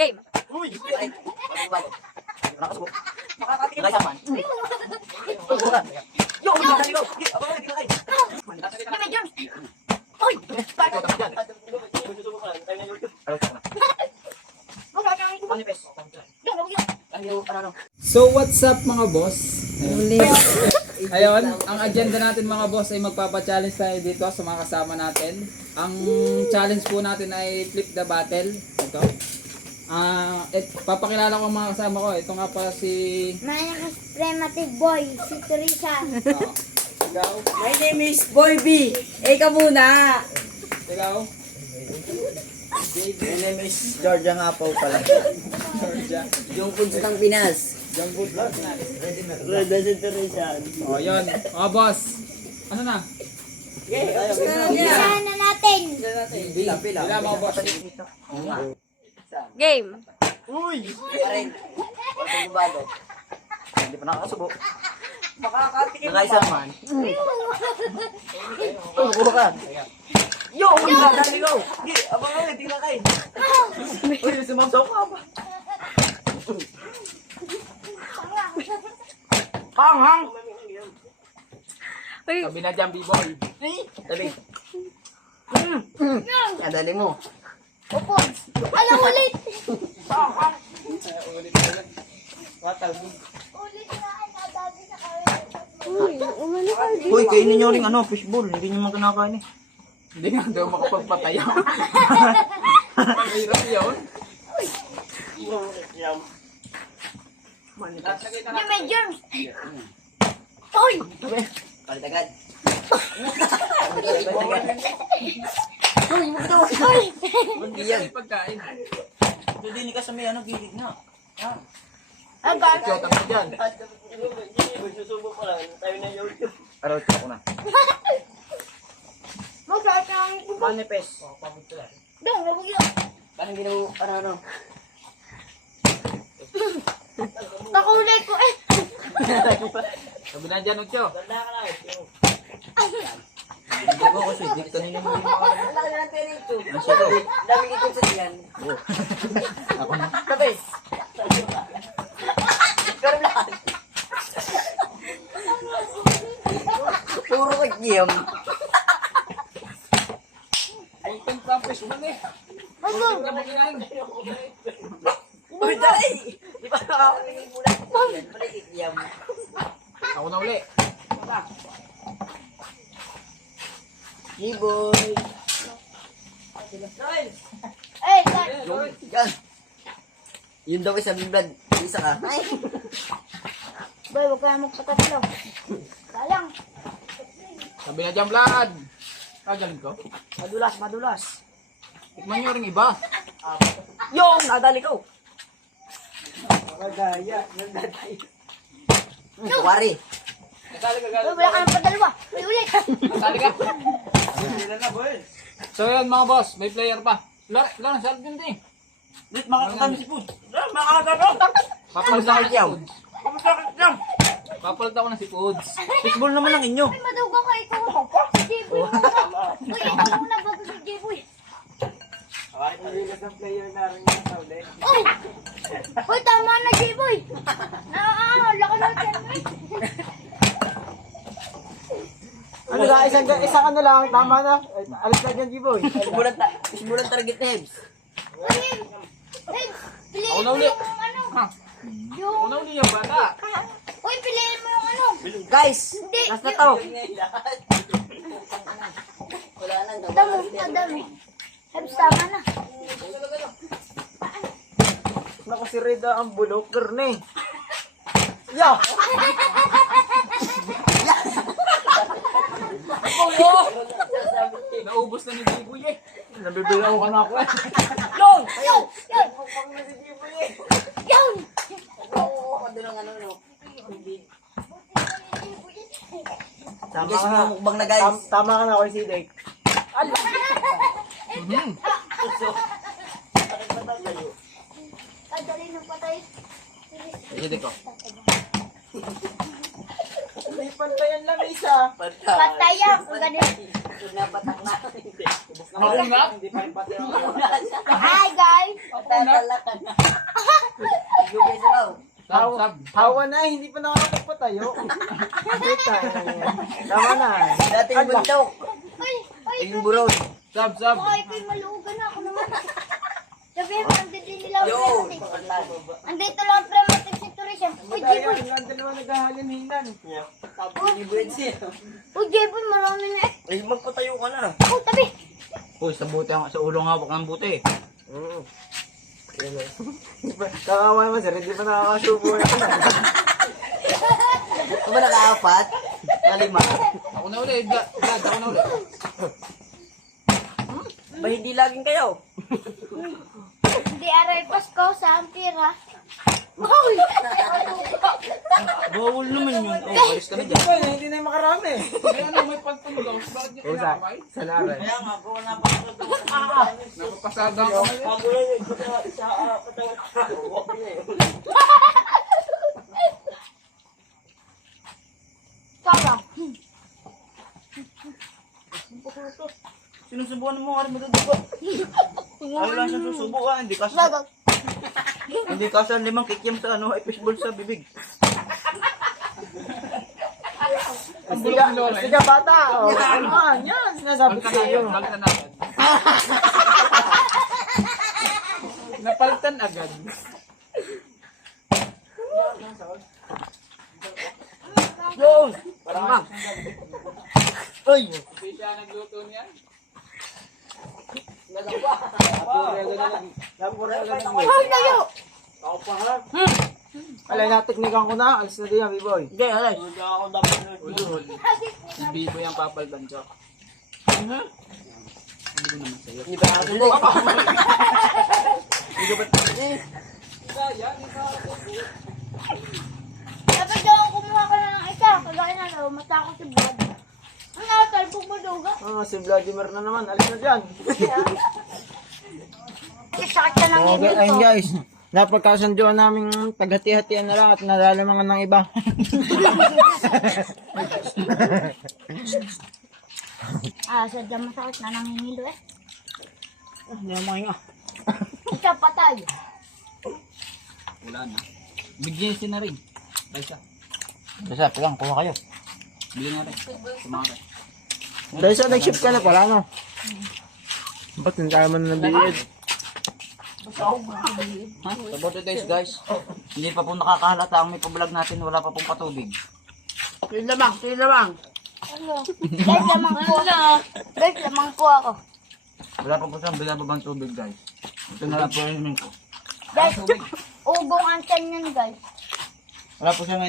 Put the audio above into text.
Game. Uy! Makakatingin ka man. Yo! Dali ko! Game Jones. Uy! So what's up mga boss? Ayun, ang agenda natin mga boss ay magpapa-challenge tayo dito sa mga kasama natin. Ang challenge po natin ay flip the battle. Ito. Papakilala ko ang mga kasama ko. Ito nga pa si... My name is Premative Boy, si Teresa. Ikaw? My name is Boy B. Ikaw muna. Ikaw? My name is Georgia nga po pala. Georgia. Yung Punsutang Pinas. Jumbo Vlog na. Resident Teresa. O yun. Mga boss. Ano na? Unahan na natin. Pila. Wala mga boss. Game. Uy! Parin. Walang bubado. Hindi pa nakakasubo. Makakatikim pa. Nakaisa man. Bukan. Yo! Dali ko! Hindi, abang nga, tingnan kayo. Uy, sumamsaw ka ba? Hang! Uy. Sabi na dyan, B-boy. Dali. Dali mo. Opo. Alam ulit. Ulit. Ulit na ay nadali sa kawin. Uy, umano ka. Uy, kainin nyo rin fishball. Hindi nyo man kinakain eh. Hindi nga daw makapagpatayaw. Mahirap yun. Game Jones. Uy. Kalit agad. Uy. Hindi yan. Pagkain. Hindi ka sa may gilid na. Agad. Ikaw, tangka dyan. Magsusubo pa lang. Tayo na YouTube. Aral ko na. Magkakain ka ng ibo. Manifest. Dong, nabugyo. Parang ginawa, ano. Kakulay ko eh. Sabi na dyan, Utyo. Hindi ko kasi, dito nila mo yung mga... Laki na ng pera ito. Nasa ito. Daming ikot sa diyan. Ako na. Tabi. Karlan. Puro kagiyam. Ay, pang-campus mo eh. Bago. Hindi mo kinain. Uy, dali! Di ba nakakatingin muna? Pala kagiyam. Ako na uli. G-boy. Eh, saan? Yan. Yun daw isa biblad. Isa ka. Boy, huwag ka na magpatatlo. Sayang. Sabi na dyan, Vlad. Galing ko. Madulas. Tikman nyo rin iba. Yung! Nadali ko! Magaya. Kuwari. Boy, wala ka ng padalwa. Uy, ulit. Sali ka. So yun mga boss, may player pa. Laro, sarap din din. Lit, makakatami si Food. Makakatami. Papalit ako ng si Foods. Kamasakit yan. Papalit ako ng si Foods. Fishball naman ang inyo. Ay, maduga ka. Ikaw. Si J-Boy muna. Uy, ikaw muna bago si J-Boy. Uy! Uy, tama na, J-Boy. Laki na yan. Ano na, isang ano lang, tama na. Alis na dyan, G-Boy. Fishball ang target na Hebs. Uy, piliin Ako na mo uli. yung ano. Ha? Yung... Ako na uli yung bata. Uy, piliin mo yung ano. Guys, Hindi. last na to. Dami. Hebs, tama na. Naku si Reda ang bulok, karne. Yo! Naubos na ni Jiboy eh. Nabibilaw ka na ako eh. Long! Yun! Yun! Tama Guys, ka na mukbang na guys. Tama ka na ako si Dek. Ay, dali na patay. Sige ko. May pantayan lang isa. Patay yan. Kung ganun. Pinapatak na. Maunap? Hindi pa rin pati ako. Hi guys! Tatalakan na. Gugay sa law. Sab. Hawa na, hindi pa nakakapatayo. Hindi tayo na yan. Tama na. Dating buntok. Uy! Uy! Yung buron. Sab. Baka ito'y malugan na ako naman. Sabihin mo, andito nila ang Yo. prematic. Andito lang ang prematic situation. Uy, Tayo, J-Boy! yung dalawa naghahalin-hinan. Ni Buensi. Uy, J-Boy, marami na eh. Ay, magpatayo ka na. Oh, tabi! Uy, sa buti sa ulong hawak ng buti. Oo. Kakawa naman sir, hindi pa nakakasubo yan. Ano ba nakaapat? Kalima. Ako na uli, Vlad, ako na uli. Ba hindi laging kayo? Hindi aray Pasko sa Ampira. Uy! Bawal naman yun. Oh, alis ka na dyan. Ito, hindi na yung makarami. May ano, may pagtulog ako. Bakit niya kinakabay? Sa laran. Kaya nga, kung wala pa ako. Napapasaga ka ngayon. Kagulan yun. Sa patawad. Huwag niya yun. Kala. Sinusubukan mo nga rin magagawa. Ayaw lang siya susubukan. Hindi kasi. Bagag. Hindi kasi ang limang kikiam sa ano, ay fishball sa bibig. Siga bata. Oh, ano yan? Sinasabi ko sa'yo. Palitan agad. Napalitan agad. Yun! Parang nga. Uy! Hindi siya nagluto niyan. Ay, layo! Alay na, teknikan ko na. Alis na din yan, B-boy. Hindi, alay. Si Bibo yung papalitan siya. Hindi ko naman sa'yo. Hindi ba nakasubo? Hindi ba Dapat daw kumuha ka na ng isa. Kagaya na daw, matakot si Brad. Ang nakakal, pumaduga. Si Vladimir na naman. Alis na dyan. Sakit ka ng Okay, ibig ayun ko. guys. Napagkasunduan namin paghati-hatian na lang at nalalamangan ng iba. Sadyang masakit na nangingilo eh. Hindi mo mahinga. Isa patay. Wala na. Bigyan siya na rin. Dahil siya. Basta, pegang, kuha kayo. Bigyan na rin. Sumaka. Dahil sa nag-ship ka na pala, no? Ba't hindi tayo man nabiyid? About the days, guys. Hindi pa po nakakahalata ang may pablog natin. Wala pa pong patubig. Ano? Guys, lamang po ako. Guys, lamang po ako. Wala pa po siyang binababang tubig, guys. Ito na lang po yung ko. Guys, ugong ang tiyan yan guys. Wala po siyang